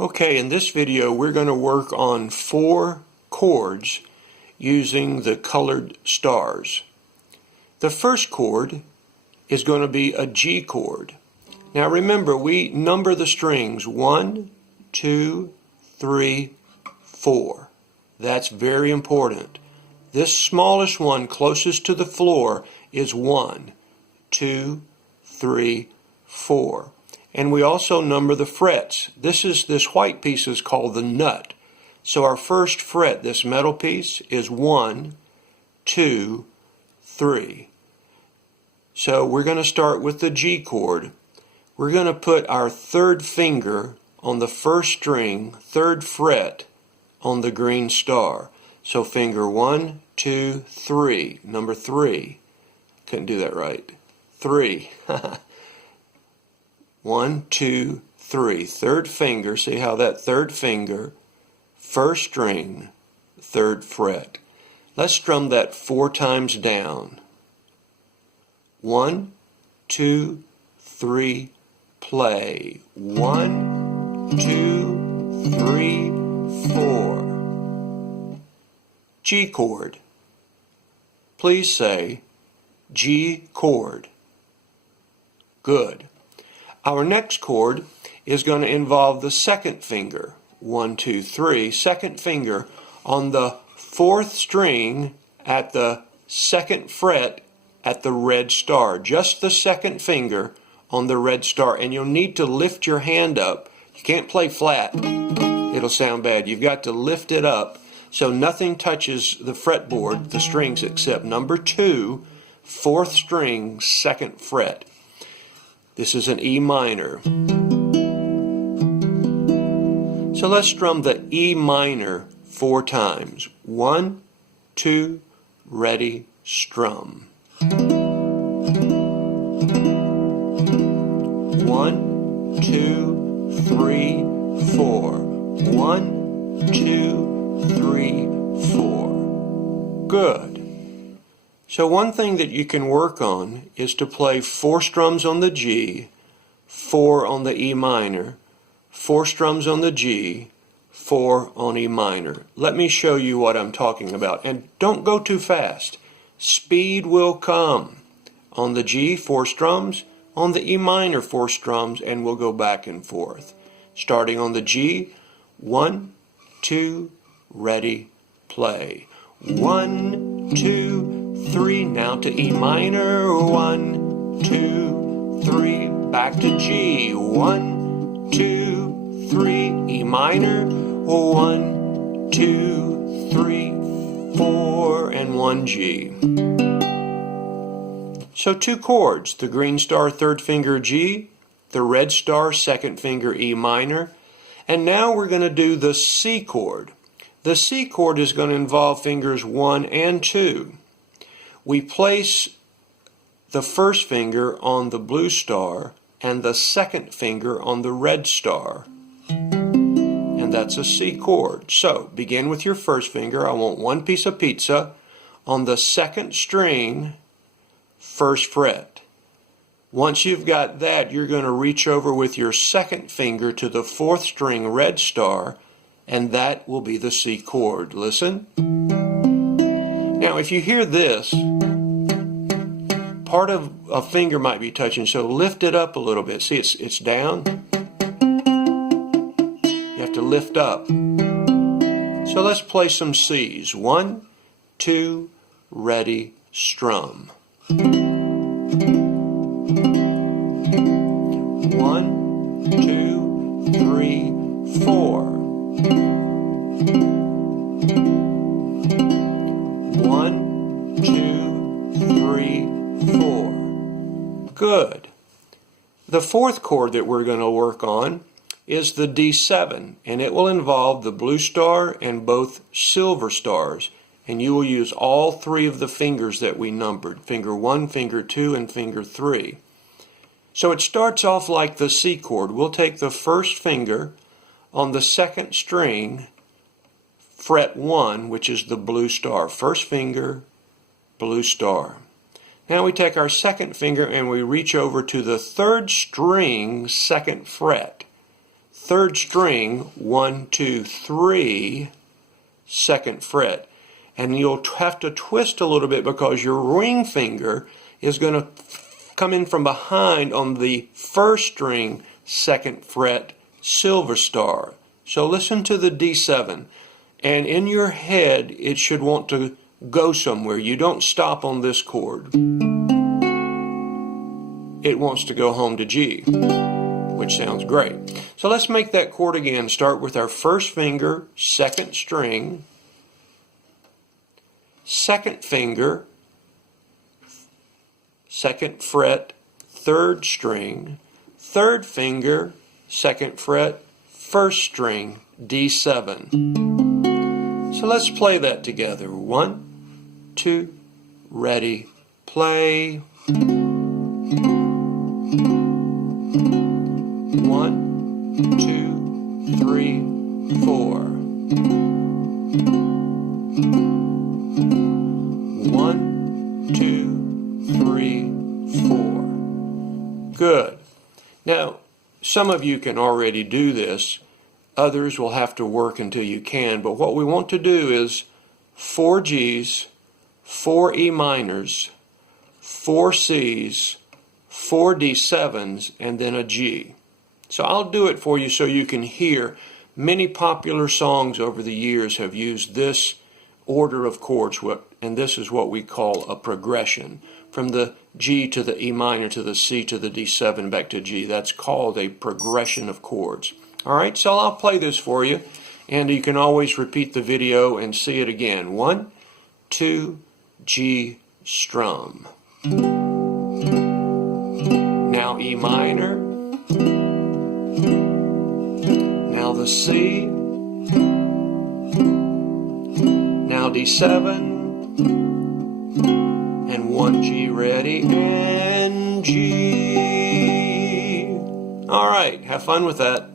Okay, in this video we're going to work on 4 chords using the colored stars. The first chord is going to be a G chord. Now remember, we number the strings 1, 2, 3, 4. That's very important. This smallest one closest to the floor is 1, 2, 3, 4. And we also number the frets. This white piece is called the nut. So our first fret, this metal piece, is 1, 2, 3. So we're going to start with the G chord. We're going to put our third finger on the first string, third fret on the green star. So finger 1, 2, 3, number 3. Couldn't do that right. 3. 1, 2, 3. Third finger, see how that third finger, first string, third fret. Let's strum that 4 times down. 1, 2, 3, play. 1, 2, 3, 4. G chord. Please say G chord. Good. Our next chord is going to involve the second finger, 1, 2, 3, second finger on the 4th string at the 2nd fret at the red star. Just the second finger on the red star, and you'll need to lift your hand up. You can't play flat. It'll sound bad. You've got to lift it up so nothing touches the fretboard, the strings, except number 2, 4th string, 2nd fret. This is an E minor. So let's strum the E minor 4 times. 1, 2, ready, strum. 1, 2, 3, 4. 1, 2, 3, 4. Good. So one thing that you can work on is to play 4 strums on the G, 4 on the E minor, 4 strums on the G, 4 on E minor. Let me show you what I'm talking about. And don't go too fast. Speed will come. On the G, 4 strums. On the E minor, 4 strums. And we'll go back and forth. Starting on the G, 1, 2, ready, play. 1, 2, 3, now to E minor, 1, 2, 3, back to G, 1, 2, 3, E minor, 1, 2, 3, 4, and 1 G. So 2 chords, the green star 3rd finger G, the red star 2nd finger E minor, and now we're going to do the C chord. The C chord is going to involve fingers 1 and 2. We place the first finger on the blue star and the second finger on the red star. And that's a C chord. So, begin with your first finger. I want 1 piece of pizza on the 2nd string, 1st fret. Once you've got that, you're going to reach over with your 2nd finger to the 4th string, red star, and that will be the C chord. Listen. Now, if you hear this, part of a finger might be touching, so lift it up a little bit. See, it's down. You have to lift up. So let's play some C's. 1, 2, ready, strum. 1, 2, 3, 4. 1, 2, 3, 4. Good. The 4th chord that we're going to work on is the D7, and it will involve the blue star and both silver stars. And you will use all 3 of the fingers that we numbered, finger 1, finger 2, and finger 3. So it starts off like the C chord. We'll take the first finger on the 2nd string, fret 1, which is the blue star. First finger, blue star. Now we take our 2nd finger and we reach over to the 3rd string, 2nd fret. third string, 1, 2, 3, second fret. And you'll have to twist a little bit because your ring finger is going to come in from behind on the first string, second fret, silver star. So listen to the D7, and in your head it should want to go somewhere. You don't stop on this chord. It wants to go home to G, which sounds great. So let's make that chord again. Start with our first finger, second string, second finger, second fret, third string, third finger, second fret, first string, D7. So let's play that together. 1, 2, ready, play. 1, 2, 3, 4. 1, 2, 3, 4. Good. Now, some of you can already do this. Others will have to work until you can. But what we want to do is 4 Gs, 4 E minors, 4 Cs, 4 D7s, and then a G. So I'll do it for you so you can hear. Many popular songs over the years have used this order of chords, and this is what we call a progression. From the G to the E minor to the C to the D7 back to G. That's called a progression of chords. Alright, so I'll play this for you, and you can always repeat the video and see it again. 1, 2, G, strum. Now E minor. Now the C. Now D7. And 1 G, ready, and G. Alright, have fun with that.